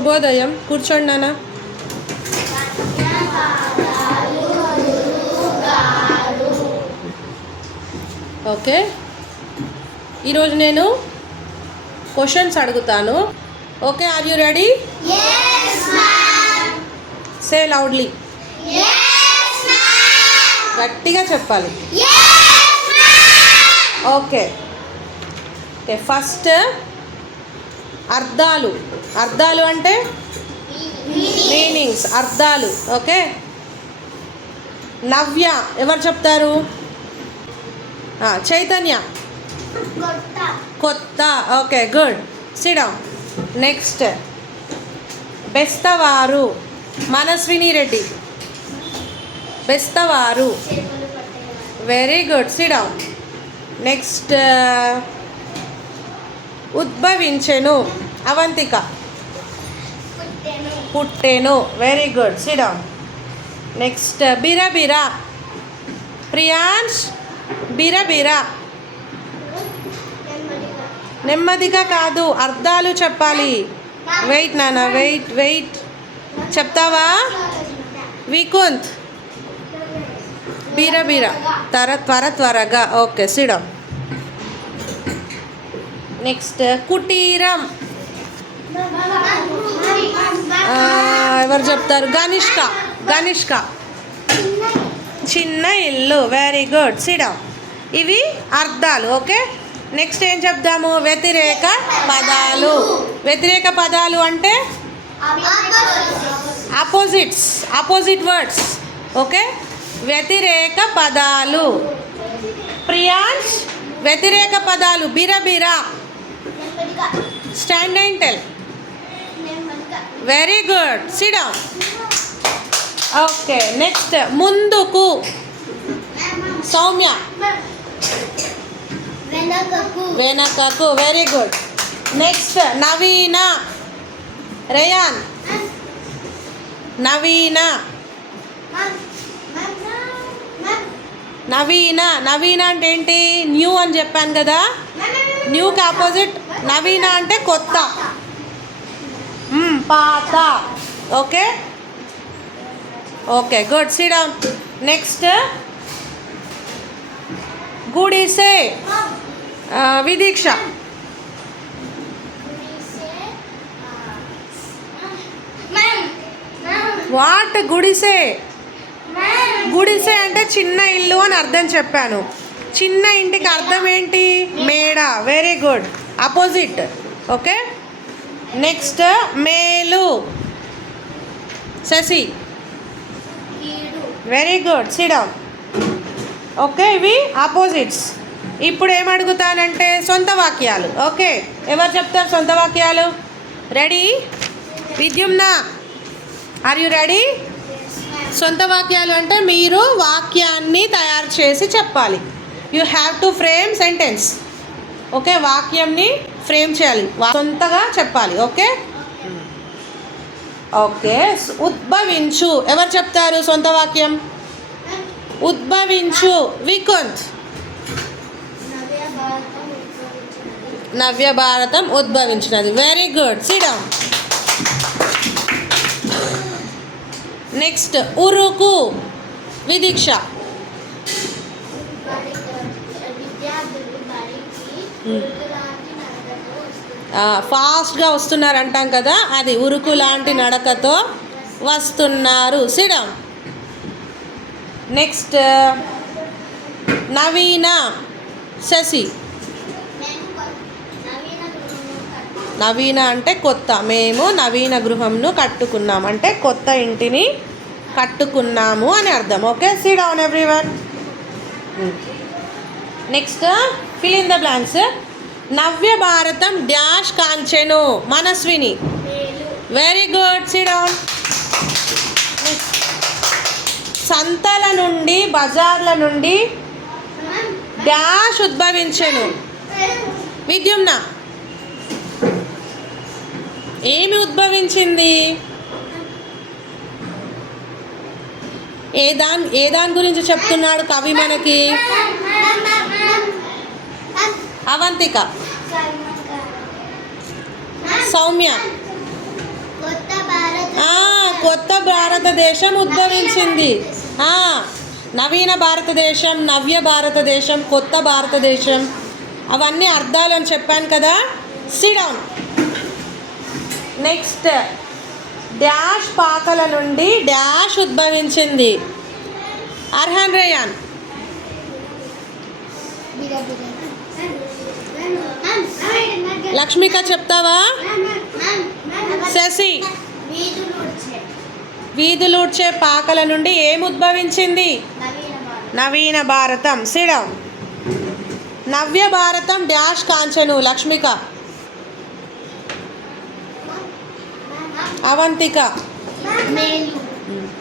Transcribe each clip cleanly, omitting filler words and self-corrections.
శుభోదయం. కూర్చోండి నాన్న. ఓకే, ఈరోజు నేను క్వశ్చన్స్ అడుగుతాను. Okay, are you ready? Say loudly. గట్టిగా చెప్పాలి. ఓకే ఓకే, ఫస్ట్ అర్థాలు. అర్థాలు అంటే మీనింగ్స్, అర్థాలు. ఓకే, నవ్య ఎవరు చెప్తారు? Chaitanya Kotha. Okay, good. Sit down. Next బెస్తవారు. మనస్విని రెడ్డి. బెస్తవారు. Very good. Sit down. Next ఉద్భవించెను. అవంతిక. పుట్టెను. Very good. Sit down. Next బిరబిరా. ప్రియాంష్. బిరబిరా. నెమ్మదిగా కాదు, అర్థాలు చెప్పాలి. వెయిట్ నాన్న, వెయిట్. చెప్తావా? వికుంత్. బిరబిరా. త్వరగా. Okay, sit down. నెక్స్ట్ కుటీరం. ఎవరు చెప్తారు? గనిష్క. చిన్న ఇల్లు. Very good. Sit down. ఇవి అర్థాలు. ఓకే, నెక్స్ట్ ఏం చెప్దాము? వ్యతిరేక పదాలు. వ్యతిరేక పదాలు అంటే ఆపోజిట్ వర్డ్స్. ఓకే, వ్యతిరేక పదాలు. ప్రియాంష్. వ్యతిరేక పదాలు. బిరబిరా. Stand and tell. Very good. Sit down. Okay, next ముందుకు. సౌమ్య. వెనకకు. Very good. నెక్స్ట్ నవీన. రేయాన్. నవీన అంటే ఏంటి? న్యూ అని చెప్పాను కదా. న్యూకి ఆపోజిట్ నవీన అంటే కొత్త, పాత. Okay okay, good. Sit down. Next గుడిసె. విదీక్ష. వాట్? గుడిసె అంటే చిన్న ఇల్లు అని అర్థం చెప్పాను. చిన్న ఇంటికి అర్థం ఏంటి? మేడ. Very good. Opposite. Okay, next మేలు. Shashi. Very good. Sit down. Okay, ఇవి ఆపోజిట్స్. ఇప్పుడు ఏమడుగుతానంటే సొంత వాక్యాలు. ఓకే, ఎవరు చెప్తారు సొంత వాక్యాలు? Ready? Vidyumna, are you ready? సొంత వాక్యాలు అంటే మీరు వాక్యాన్ని తయారు చేసి చెప్పాలి. You have to frame sentence. Okay, వాక్యంని ఫ్రేమ్ చేయాలి, సొంతగా చెప్పాలి. ఓకే ఓకే, ఉద్భవించు. ఎవరు చెప్తారు సొంత వాక్యం? ఉద్భవించు. వికుంత్. నవ్య భారతం ఉద్భవించినది. Very good. Sit down. Next ఉరుకు. విదీక్ష. ఫాస్ట్గా వస్తున్నారు అంటాం కదా, అది ఉరుకు లాంటి నడకతో వస్తున్నారు. SIT down. నెక్స్ట్ నవీన. శశి. నవీన అంటే కొత్త. మేము నవీన గృహంను కట్టుకున్నాం అంటే కొత్త ఇంటిని కట్టుకున్నాము అని అర్థం. Okay, sit down everyone. Next fill in the blanks. నవ్య భారతం డాష్ కాంచెను. Manaswini. Very good. Sit down. సంతల నుండి, బజార్ల నుండి డాష్ ఉద్భవించెను. విద్యుమ్న. ఏమి ఉద్భవించింది? ఏ దాని గురించి చెప్తున్నాడు కవి మనకి? అవంతిక. సౌమ్య. కొత్త భారతదేశం ఉద్భవించింది. నవీన భారతదేశం, నవ్య భారతదేశం, కొత్త భారతదేశం, అవన్నీ అర్థాలు అని చెప్పాను కదా. SIT down. Next, dash Pakala నుండి డాష్ ఉద్భవించింది. అర్హాన్ రేయాన్. లక్ష్మిక చెప్తావా? శశి. వీధులూడ్చే పాకల నుండి ఏం ఉద్భవించింది? నవీన భారతం. Sit down. నవ్య భారతం డాష్ కాంచెను. Lakshmika. Avantika.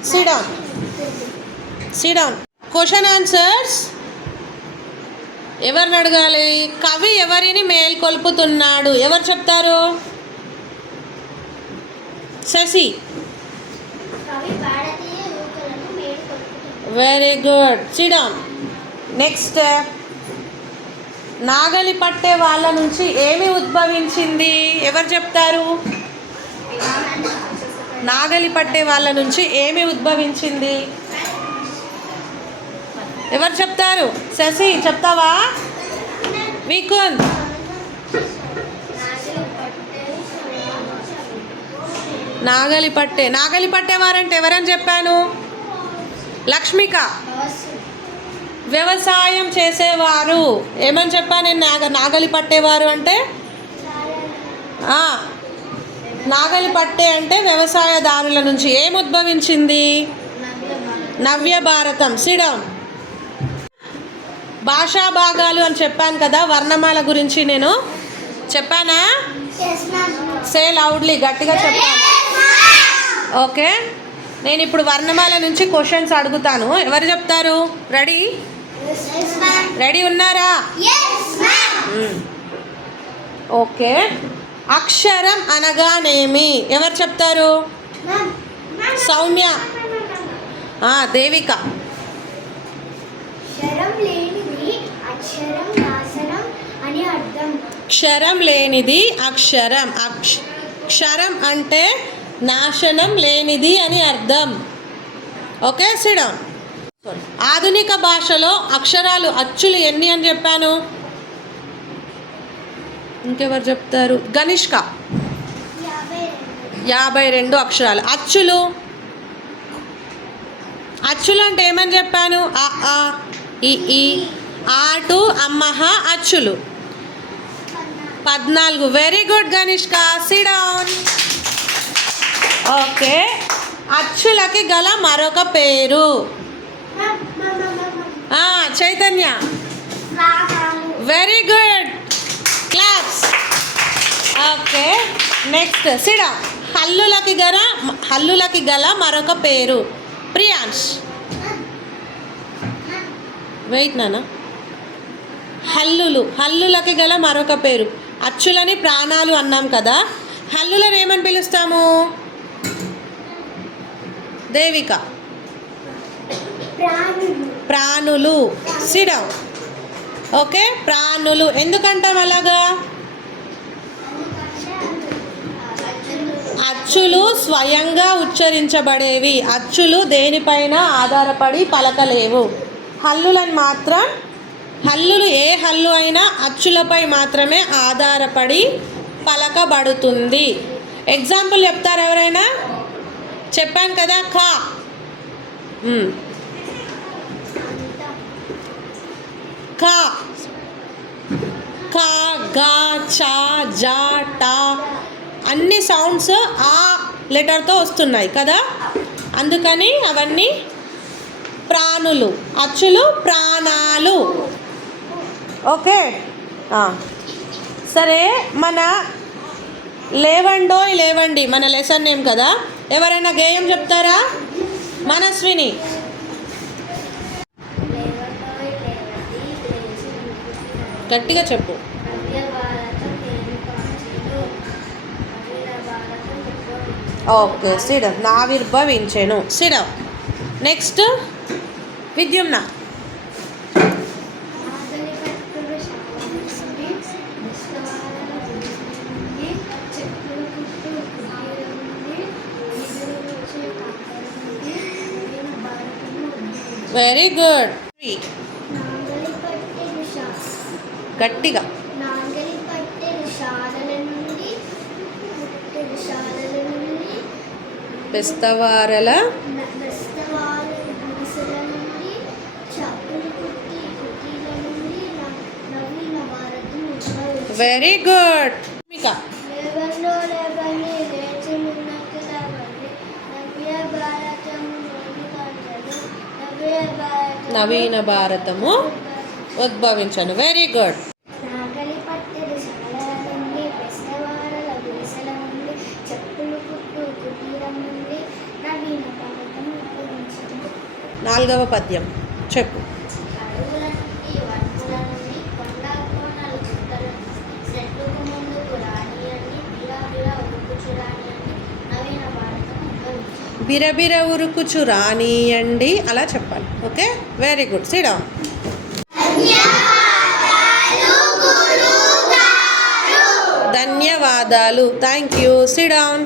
Sit down. Sit down. Question answers ఎవరిని అడగాలి? కవి ఎవరిని మేల్కొల్పుతున్నాడు? ఎవరు చెప్తారు? Shashi. Very good. Sit down. Next, నాగలి పట్టే వాళ్ళ నుంచి ఏమి ఉద్భవించింది? ఎవరు చెప్తారు? నాగలి పట్టే వాళ్ళ నుంచి ఏమి ఉద్భవించింది? ఎవరు చెప్తారు? శశి చెప్తావా? వికుంత్. నాగలి పట్టేవారంటే ఎవరని చెప్పాను? లక్ష్మిక. వ్యవసాయం చేసేవారు. ఏమని చెప్పాను నేను? నాగలి పట్టేవారు అంటే నాగలి పట్టే అంటే వ్యవసాయదారుల నుంచి. ఏం ఉద్భవించింది? నవ్య భారతం. Sit down. భాషా భాగాలు అని చెప్పాను కదా, వర్ణమాల గురించి నేను చెప్పానా? సే లౌడ్లీ, గట్టిగా చెప్పాను. ఓకే, నేను ఇప్పుడు వర్ణమాల నుంచి క్వశ్చన్స్ అడుగుతాను. ఎవరు చెప్తారు? రెడీ ఉన్నారా? ఓకే. అక్షరం అనగానేమి? ఎవరు చెప్తారు? సౌమ్య. దేవిక. క్షరం లేనిది అక్షరం. క్షరం అంటే నాశనం లేనిది అని అర్థం. Okay, sit down. ఆధునిక భాషలో అక్షరాలు, అచ్చులు ఎన్ని అని చెప్పాను? ఇంకెవరు చెప్తారు? గనిష్క. 52 అక్షరాలు. అచ్చులు అంటే ఏమని చెప్పాను? అ, ఈ, ఆటు, అమ్మహ అచ్చులు 14. Very good Ganishka. Sit down. Okay, అచ్చులకి గల మరొక పేరు? Chaitanya. Very good, claps. Okay, next, sit down. హల్లులకి గల మరొక పేరు? ప్రియాంష్. వెయిట్ నాన్న. హల్లులకి గల మరొక పేరు? అచ్చులని ప్రాణాలు అన్నాం కదా, హల్లులను ఏమని పిలుస్తాము? దేవిక. ప్రాణులు. SIT down. ఓకే, ప్రాణులు ఎందుకంటాం అలాగా? అచ్చులు స్వయంగా ఉచ్చరించబడేవి. అచ్చులు దేనిపైన ఆధారపడి పలకలేవు. హల్లులు ఏ హల్లు అయినా అచ్చులపై మాత్రమే ఆధారపడి పలకబడుతుంది. ఎగ్జాంపుల్ చెప్తారు ఎవరైనా? చెప్పాను కదా, ఖా. ఖా, ఖా, గా, చా, జా, టా అన్ని సౌండ్స్ ఆ లెటర్తో వస్తున్నాయి కదా, అందుకని అవన్నీ ప్రాణులు. అచ్చులు ప్రాణాలు. ఓకే, సరే. మన లేవండి మన లెసన్ నేమ్ కదా, ఎవరైనా గేయం చెప్తారా? మనస్విని. గట్టిగా చెప్పు. Okay, sit down. నావిర్భవించెను. Sit down. Next, Vidyumna. Very good. నాగలి పట్టెడు గట్టిగా. నాగలి పట్టెడు శాలల నుండి బెస్తవారల బెస్తవారు గుడిసెల నుండి చెప్పులు కుట్టి కుటీల నుండి నవీన భారతం ఉద్భవించింది. Very good. లేవన్నో లేవని లేచి ముందుకు లేవండి, నవ్య భారతము నోటి కంటలు, నవీన భారతము ఉద్భవించను. Very good. నాగలి పట్టెడు శాలల నుండి బెస్తవారల గుడిసెల నుండి చెప్పులు కుట్టు కుటీరం నుండి నవీన భారతం ఉద్భవించింది. 4వ పద్యం చెప్పు. అడవుల నుండి వనముల నుండి కొండ కోనల గుట్టల చెట్టుకు ముందుకు రానియండి, బిరా ఉరుకుచు రానియండి, నవీన భారతం ఉద్భవించింది. బిరబిర ఉరుకుచు రానియండి అలా చెప్పాలి. Okay, very good. Sit down. ధన్యవాదాలు. Thank you. Sit down.